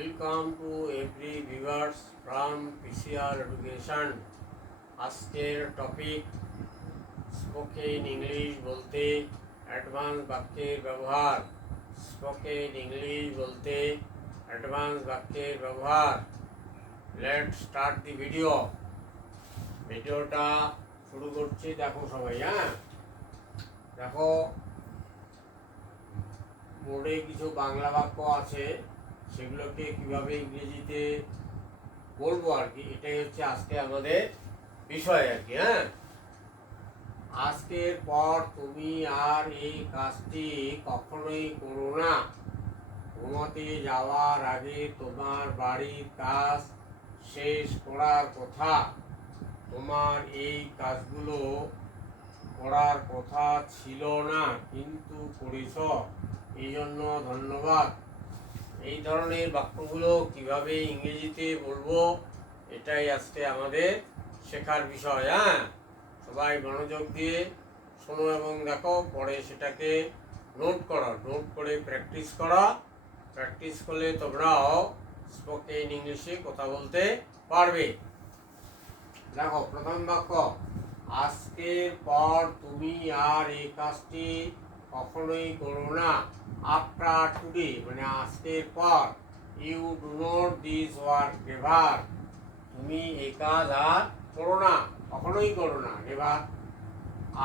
Welcome to every viewers from PCR Education. আজকের topic spoken English বলতে advance বাক্যের ব্যবহার। স্পোকেন ইংলিশ বলতে অ্যাডভান্স বাক্যের ব্যবহার। লেটস স্টার্ট দি ভিডিওটা শুরু করছি। দেখো সবাই, দেখো বোর্ডে কিছু বাংলা বাক্য আছে, সেগুলোকে কিভাবে ইংরেজিতে বলবো আর কি, এটাই হচ্ছে আজকে আমাদের বিষয় আর কি। আজকের পর তুমি আর এই কাজটি কখনোই করো না। ঘুমাতে যাওয়ার আগে তোমার বাড়ির কাজ শেষ করার কথা। তোমার এই কাজগুলো করার কথা ছিল না, কিন্তু করেছ, এই জন্য ধন্যবাদ। এই ধরনের বাক্যগুলো কিভাবে ইংরেজিতে বলবো, এটাই আজকে আমাদের শেখার বিষয়। সবাই মনোযোগ দিয়ে শোনো এবং দেখো, পরে সেটাকে নোট করো, নোট করে প্র্যাকটিস করো। প্র্যাকটিস করলে তোমরাও স্পোকেন ইংলিশে কথা বলতে পারবে। দেখো প্রথম বাক্য, আজকের পর তুমি আর এই কাজটি কখনোই করো না। আফটার টুডে মানে আজকের পর। You do not this work never. তুমি এই কাজ আর করো না, কখনোই করো না, never.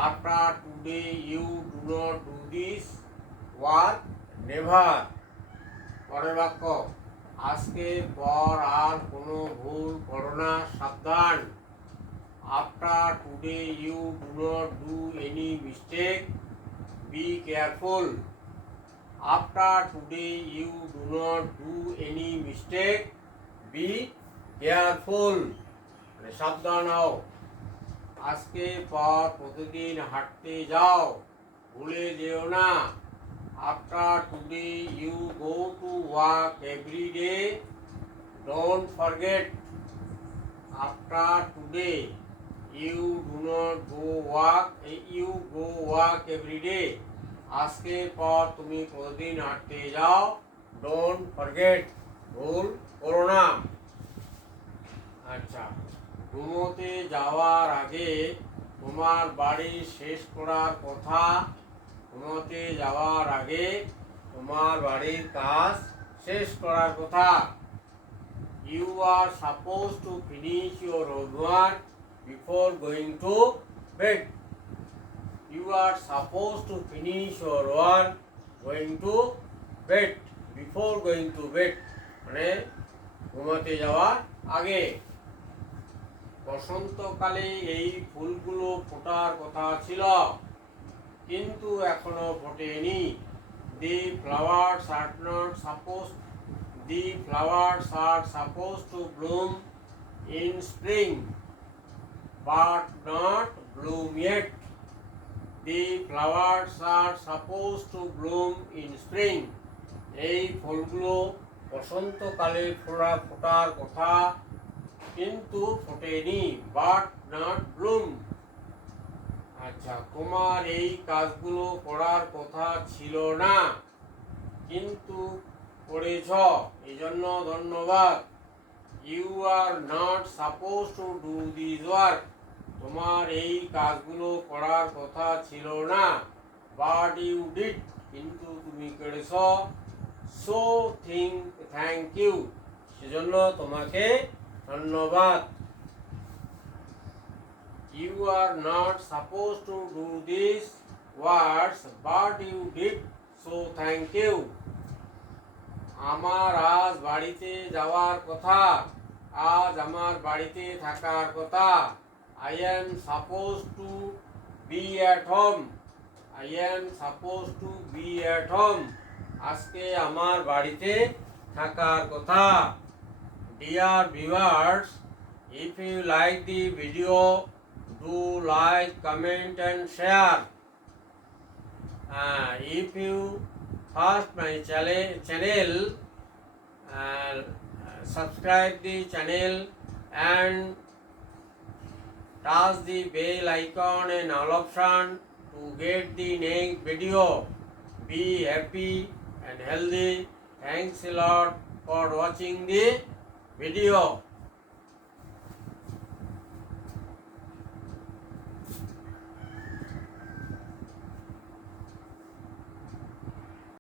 After today you do not do this work never. পরের বাক্য, আজকের পর আর কোনো ভুল করো না, সাবধান। After today you do not do any mistake, be careful. After today you do not do any mistake, be careful. সাবধান হও। আজকে পর প্রতিদিন হাঁটতে যাও, ভুলে যেও না। After today you go to work every day, don't forget. After today you do not go work every day. আজকের পর তুমি প্রতিদিন হাঁটতে যাও, ডোন্ট ফরগেট, ভুল করো না। আচ্ছা, ঘুমোতে যাওয়ার আগে তোমার বাড়ি শেষ করার কথা। ঘুমোতে যাওয়ার আগে তোমার বাড়ির কাজ শেষ করার কথা। You are suppose to finish your homework before going to bed. You are supposed to finish your work going to bed, before going to bed, মানে ঘুমাতে যাওয়ার আগে। বসন্তকালে এই ফুলগুলো ফোটার কথা ছিল, কিন্তু এখনো ফোটেনি। The flowers are supposed to bloom in spring, but not bloom yet. The flowers are supposed to bloom in spring. এই ফুলগুলো বসন্তকালে ফোটার কথা, কিন্তু ফোটেনি, বাট নট ব্লুম। আচ্ছা, তোমার এই কাজগুলো করার কথা ছিল না, কিন্তু করেছ, এই জন্য ধন্যবাদ। You are not suppose to do this work. তোমার এই কাজগুলো করার কথা ছিল না, বাট ইউ ডিড, কিন্তু তুমি করেছ। সো থ্যাংক ইউ, সেজন্য তোমাকে ধন্যবাদ। You are not suppose to do this works, but you did, so thank you. আমার আজ বাড়িতে যাওয়ার কথা, আজ আমার বাড়িতে থাকার কথা। I am supposed to be at home. I am supposed to be at home. আজকে আমার বাড়িতে থাকার কথা। Dear viewers, if you like the video, do like, comment and share. If you first my channel, subscribe the channel and touch the bell icon and all option to get the next video. Be happy and healthy. Thanks a lot. for watching the video.